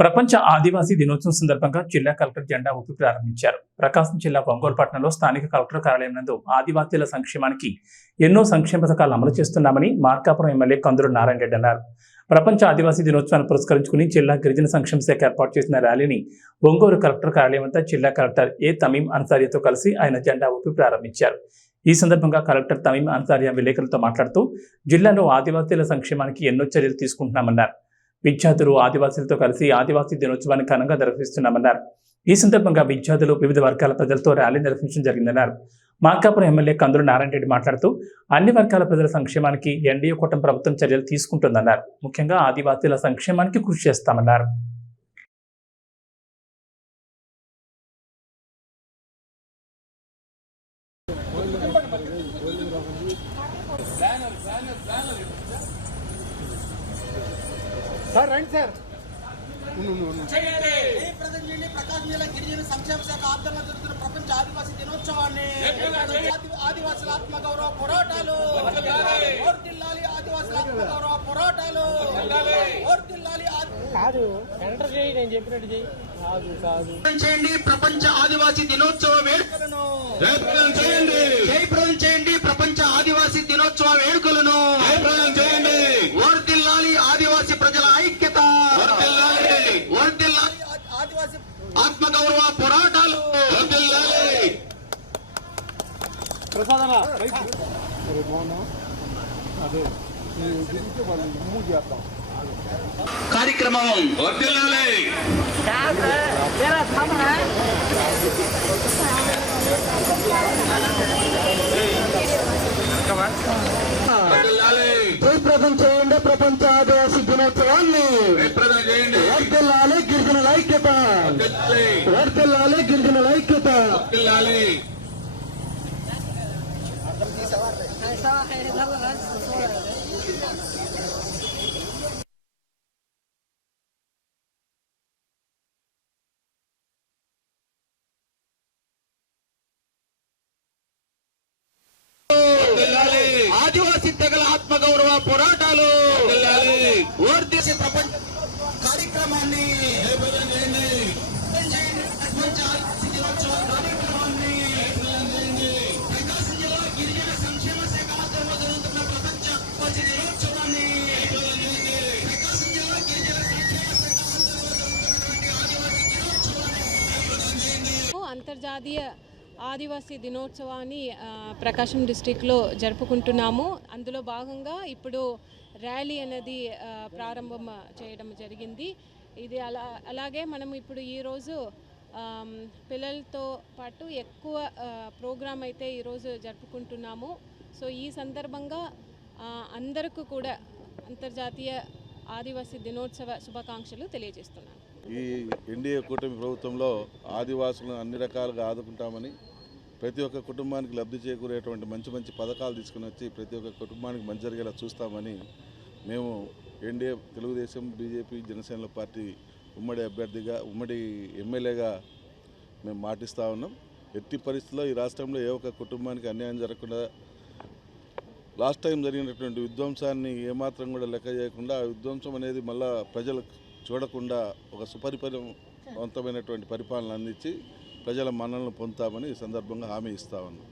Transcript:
ప్రపంచ ఆదివాసీ దినోత్సవం సందర్భంగా జిల్లా కలెక్టర్ జెండా ఊపి ప్రారంభించారు. ప్రకాశం జిల్లా ఒంగోలు పట్టణంలో స్థానిక కలెక్టర్ కార్యాలయం నందు ఆదివాసీల సంక్షేమానికి ఎన్నో సంక్షేమ పథకాలు అమలు చేస్తున్నామని మార్కాపురం ఎమ్మెల్యే కందులు నారాయణ రెడ్డి అన్నారు. ప్రపంచ ఆదివాసీ దినోత్సవాన్ని పురస్కరించుకుని జిల్లా గిరిజన సంక్షేమ శాఖ ఏర్పాటు చేసిన ర్యాలీని ఒంగోలు కలెక్టర్ కార్యాలయం వద్ద జిల్లా కలెక్టర్ ఏ తమీం అన్సారియాతో కలిసి ఆయన జెండా ఊపి ప్రారంభించారు. ఈ సందర్భంగా కలెక్టర్ తమీం అన్సారియా విలేకరులతో మాట్లాడుతూ జిల్లాలో ఆదివాసీల సంక్షేమానికి ఎన్నో చర్యలు తీసుకుంటున్నామన్నారు. విద్యార్థులు ఆదివాసీలతో కలిసి ఆదివాసీ దినోత్సవాన్ని ఘనంగా నిర్వహిస్తున్నామన్నారు. ఈ సందర్భంగా విద్యార్థులు వివిధ వర్గాల ప్రజలతో ర్యాలీ నిర్వహించడం జరిగిందన్నారు. మార్కాపురం ఎమ్మెల్యే కందులు నారాయణ రెడ్డి మాట్లాడుతూ అన్ని వర్గాల ప్రజల సంక్షేమానికి ఎన్డీఏ కూటమి ప్రభుత్వం చర్యలు తీసుకుంటుందన్నారు. ముఖ్యంగా ఆదివాసీల సంక్షేమానికి కృషి చేస్తామన్నారు. సార్ రండి సార్. ప్రకాశం జిల్లా గిరిజన సంక్షేమ శాఖ ఆధ్వర్యంలో జరుగుతున్న ప్రపంచ ఆదివాసీ దినోత్సవాన్ని ఆదివాసుల ఆత్మగౌరవ పోరాటాలు వర్ధిల్లాలి, ఆదివాసుల ఆత్మగౌరవ పోరాటాలు వర్ధిల్లాలి. కాదు ఎంటర్ చేయి, నేను చెప్పినట్టు చేయి. కాదు కాదు చేయండి ప్రపంచ ఆదివాసీ దినోత్సవ వేడుకలను జయప్రదం చేయండి. ప్రపంచ ఆదివాసీ దినోత్సవ వేడుకలను చేయండి. వర్ధిల్లాలి ఆదివాసీ ప్రజల ఐక్యత, వర్ధిల్లాలి ఆదివాసీ ఆత్మగౌరవ పోరాటాలు. ప్రసాదనా అదే చేద్దాం కార్యక్రమం వర్ధిల్లాలి. జయప్రదం చేయండి ప్రపంచ ఆదివాసీ దినోత్సవాన్ని. వర్ధిల్లాలి గిరిజనుల ఐక్యత, వర్ధిల్లాలి గిరిజనుల ఐక్యత. ఆదివాసీ తెగల ఆత్మగౌరవ పోరాటాలు వర్ధిల్లాలి. ప్రపంచ కార్యక్రమాన్ని ప్రపంచ ఆదివాసీ దినోత్సవ కార్యక్రమాన్ని ప్రకాశం జిల్లా గిరిజన సంక్షేమ శాఖ ఆధ్వర్యంలో జరుగుతున్న ప్రపంచ ఆదివాసీ దినోత్సవాన్ని ప్రకాశం జిల్లా గిరిజన సంక్షేమ శాఖ ఆధ్వర్యంలో జరుగుతున్నటువంటి ఆదివాసీ దినోత్సవాన్ని అంతర్జాతీయ ఆదివాసీ దినోత్సవాన్ని ప్రకాశం డిస్టిక్లో జరుపుకుంటున్నాము. అందులో భాగంగా ఇప్పుడు ర్యాలీ అనేది ప్రారంభం చేయడం జరిగింది. ఇది అలాగే మనం ఇప్పుడు ఈరోజు పిల్లలతో పాటు ఎక్కువ ప్రోగ్రాం అయితే ఈరోజు జరుపుకుంటున్నాము. సో ఈ సందర్భంగా అందరికీ కూడా అంతర్జాతీయ ఆదివాసీ దినోత్సవ శుభాకాంక్షలు తెలియజేస్తున్నాను. ఈ ఎన్డీఏ కూటమి ప్రభుత్వంలో ఆదివాసులను అన్ని రకాలుగా ఆదుకుంటామని, ప్రతి ఒక్క కుటుంబానికి లబ్ధి చేకూరేటువంటి మంచి మంచి పథకాలు తీసుకుని వచ్చి ప్రతి ఒక్క కుటుంబానికి మంచి జరిగేలా చూస్తామని మేము NDA Telugu Desam, BJP, Janasena party ఉమ్మడి అభ్యర్థిగా, ఉమ్మడి ఎమ్మెల్యేగా మేము మాటిస్తూ ఉన్నాం. ఎట్టి పరిస్థితుల్లో ఈ రాష్ట్రంలో ఏ ఒక్క కుటుంబానికి అన్యాయం జరగకుండా, లాస్ట్ టైం జరిగినటువంటి విధ్వంసాన్ని ఏమాత్రం కూడా లెక్క చేయకుండా ఆ విధ్వంసం అనేది మళ్ళా ప్రజలకు చూడకుండా ఒక సుపరిపాలనవంతమైనటువంటి పరిపాలన అందించి ప్రజల మన్ననలు పొందుతామని ఈ సందర్భంగా హామీ ఇస్తా ఉన్నాం.